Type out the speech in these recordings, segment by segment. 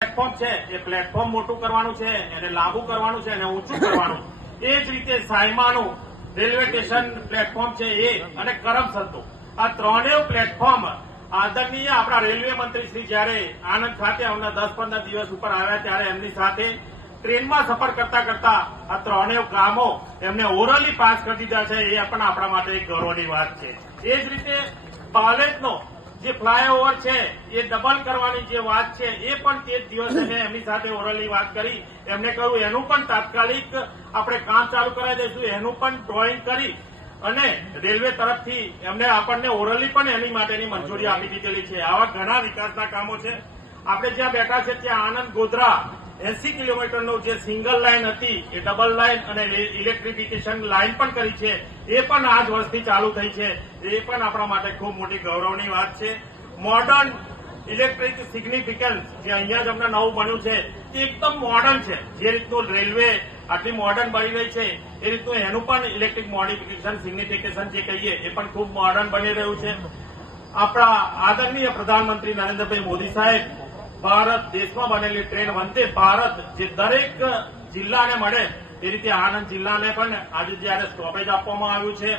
Platform છે, એ platform મોટું કરવાનું છે, એને લાંબુ કરવાનું છે અને ઊંચું કરવાનું. એ જ રીતે સાયમાનું રેલવે સ્ટેશન પ્લેટફોર્મ છે એ અને કરમસરનું આ ત્રણેય પ્લેટફોર્મ આદરણીય આપણા રેલવે મંત્રી શ્રી જયારે આનંદ ખાતે હમણાં દસ પંદર દિવસ ઉપર આવ્યા ત્યારે એમની સાથે ટ્રેનમાં સફર કરતા કરતા આ ત્રણેય ગામો એમને ઓરલી પાસ કરી દીધા છે, એ પણ આપણા માટે એક ગૌરવની વાત છે. એ જ રીતે પાલેજનો જે ફ્લાયઓવર છે એ ડબલ કરવાની જે વાત છે એ પણ તે જ દિવસે મેં એમની સાથે ઓરલી વાત કરી. એમને કહ્યું એનું પણ તાત્કાલિક આપણે કામ ચાલુ કરાવી દઈશું. એનું પણ ડ્રોઈંગ કરી અને રેલવે તરફથી એમને આપણને ઓરલી પણ એની માટેની મંજૂરી આપી દીધેલી છે. આવા ઘણા વિકાસના કામો છે. આપણે જ્યાં બેઠા છે ત્યાં આનંદ ગોધરા એસી કિલોમીટરનું જે સિંગલ લાઇન હતી, એ ડબલ લાઇન અને ઇલેક્ટ્રિફિકેશન લાઇન પણ કરી છે. એ પણ આ જ વર્ષથી ચાલુ થઈ છે. એ પણ આપણા માટે ખૂબ મોટી ગૌરવની વાત છે. મોડર્ન ઇલેક્ટ્રિક સિગ્નિફિકન્સ જે અહીંયા જ અમને નવું બન્યું છે તે એકદમ મોડર્ન છે. જે રીતનું રેલવે આટલી મોડર્ન બની રહી છે, એ રીતનું એનું પણ ઇલેક્ટ્રિક મોડિફિકેશન સિગ્નિફિકેશન જે કહીએ, એ પણ ખૂબ મોડર્ન બની રહ્યું છે. આપણા આદરણીય પ્રધાનમંત્રી નરેન્દ્રભાઈ મોદી સાહેબ ભારત દેશમાં બનેલી ટ્રેન વંદે ભારત જે દરેક જિલ્લાને મળે તે રીતે આણંદ જિલ્લાને પણ આજે જયારે સ્ટોપેજ આપવામાં આવ્યું છે,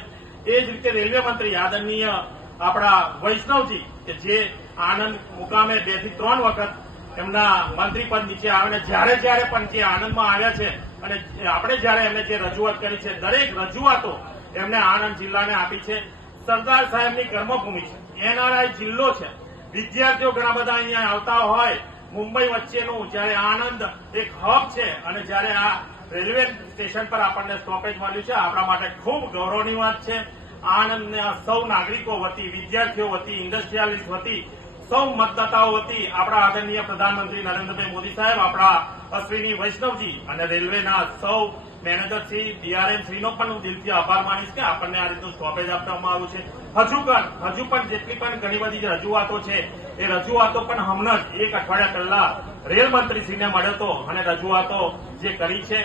એ જ રીતે રેલવે મંત્રી આદરણીય આપણા વૈષ્ણવજી કે જે આનંદ મુકામે બેથી ત્રણ વખત એમના મંત્રી પદ નીચે આવે જ્યારે જ્યારે પણ જે આનંદમાં આવ્યા છે અને આપણે જ્યારે એમને જે રજૂઆત કરી છે, દરેક રજૂઆતો એમને આણંદ જિલ્લાને આપી છે. સરદાર સાહેબની કર્મભૂમિ છે. એનઆરઆઈ જિલ્લો છે. વિદ્યાર્થીઓ ઘણા બધા અહીંયા આવતા હોય. મુંબઈ વચ્ચેનું જ્યારે આનંદ એક હબ છે અને જ્યારે આ રેલવે સ્ટેશન પર આપણને સ્ટોપેજ મળ્યું છે, આપણા માટે ખૂબ ગૌરવની વાત છે. આનંદના સૌ નાગરિકો વતી, વિદ્યાર્થીઓ વતી ઇન્ડસ્ટ્રીયાલિસ્ટ વતી, સૌ મતદાતાઓ વતી આપણા આદરણીય પ્રધાનમંત્રી નરેન્દ્રભાઈ મોદી સાહેબ, આપણા અશ્વિની વૈષ્ણવજી અને રેલવેના સૌ મેનેજર શ્રી ડીઆરએમ શ્રીનો પણ હું દિલથી આભાર માનીશ કે આપણને આ રીતનું સ્ટોપેજ આપવામાં આવ્યું છે. હજુ પણ હજુ પણ જેટલી પણ ઘણી બધી રજૂઆતો છે, એ રજૂઆતો પણ હમણાં જ એક અઠવાડિયા પહેલા રેલ મંત્રીશ્રીને મળ્યો હતો અને રજૂઆતો જે કરી છે,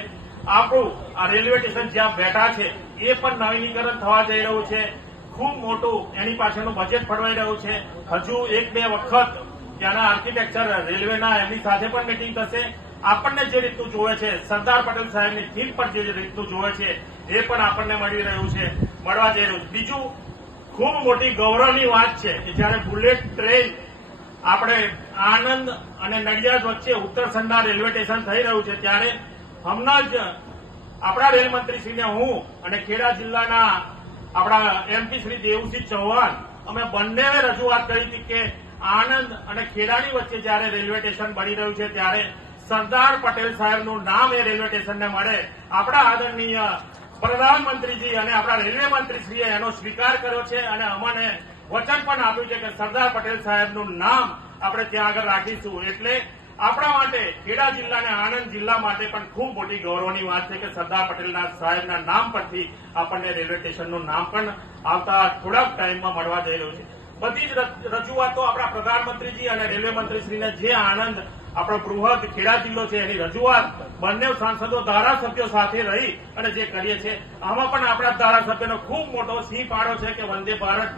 આપણું આ રેલવે સ્ટેશન જ્યાં બેઠા છે, એ પણ નવીનીકરણ થવા જઈ રહ્યું છે. ખૂબ મોટું એની પાછળનું બજેટ ફળવાઈ રહ્યું છે. હજુ એક બે વખત ત્યાંના આર્કિટેક્ચર રેલવેના એમની સાથે પણ મિટિંગ થશે. આપણને જે રીતનું જોવે છે, સરદાર પટેલ સાહેબની થીમ પર જે રીતનું જોવે છે, એ પણ આપણને મળી રહ્યું છે, મળવા જઈ રહ્યું છે. બીજું ખૂબ મોટી ગૌરવની વાત છે કે જ્યારે બુલેટ ટ્રેન આપણે આનંદ અને નડિયાદ વચ્ચે ઉત્તરસંડા રેલવે સ્ટેશન થઈ રહ્યું છે, ત્યારે હમણાં જ આપણા રેલમંત્રીશ્રીને હું અને ખેડા જિલ્લાના આપણા એમપી શ્રી દેવસિંહ ચૌહાણ અમે બંને રજૂઆત કરી હતી કે આણંદ અને ખેડાની વચ્ચે જ્યારે રેલવે સ્ટેશન બની રહ્યું છે, ત્યારે સરદાર પટેલ સાહેબનું નામ એ રેલવે સ્ટેશનને મળે. આપણા આદરણીય પ્રધાનમંત્રીજી અને આપણા રેલવે મંત્રીશ્રીએ એનો સ્વીકાર કર્યો છે અને અમને વચન પણ આપ્યું છે કે સરદાર પટેલ સાહેબનું નામ આપણે ત્યાં આગળ રાખીશું. એટલે આપણા માટે ખેડા જિલ્લા અને આણંદ જિલ્લા માટે પણ ખૂબ મોટી ગૌરવની વાત છે કે સરદાર પટેલના સાહેબના નામ પરથી આપણને રેલવે સ્ટેશનનું નામ પણ આવતા થોડાક ટાઈમમાં મળવા જઈ રહ્યું છે. બધી જ રજૂઆતો આપણા પ્રધાનમંત્રીજી અને રેલવે મંત્રીશ્રીને જે આનંદ આપણો બૃહદ ખેડા જિલ્લો છે, એની રજૂઆત બંને સાંસદો ધારાસભ્યો સાથે રહી અને જે કરીએ છીએ. આમાં પણ આપણા ધારાસભ્યનો ખૂબ મોટો સિંહ ફાળો છે કે વંદે ભારત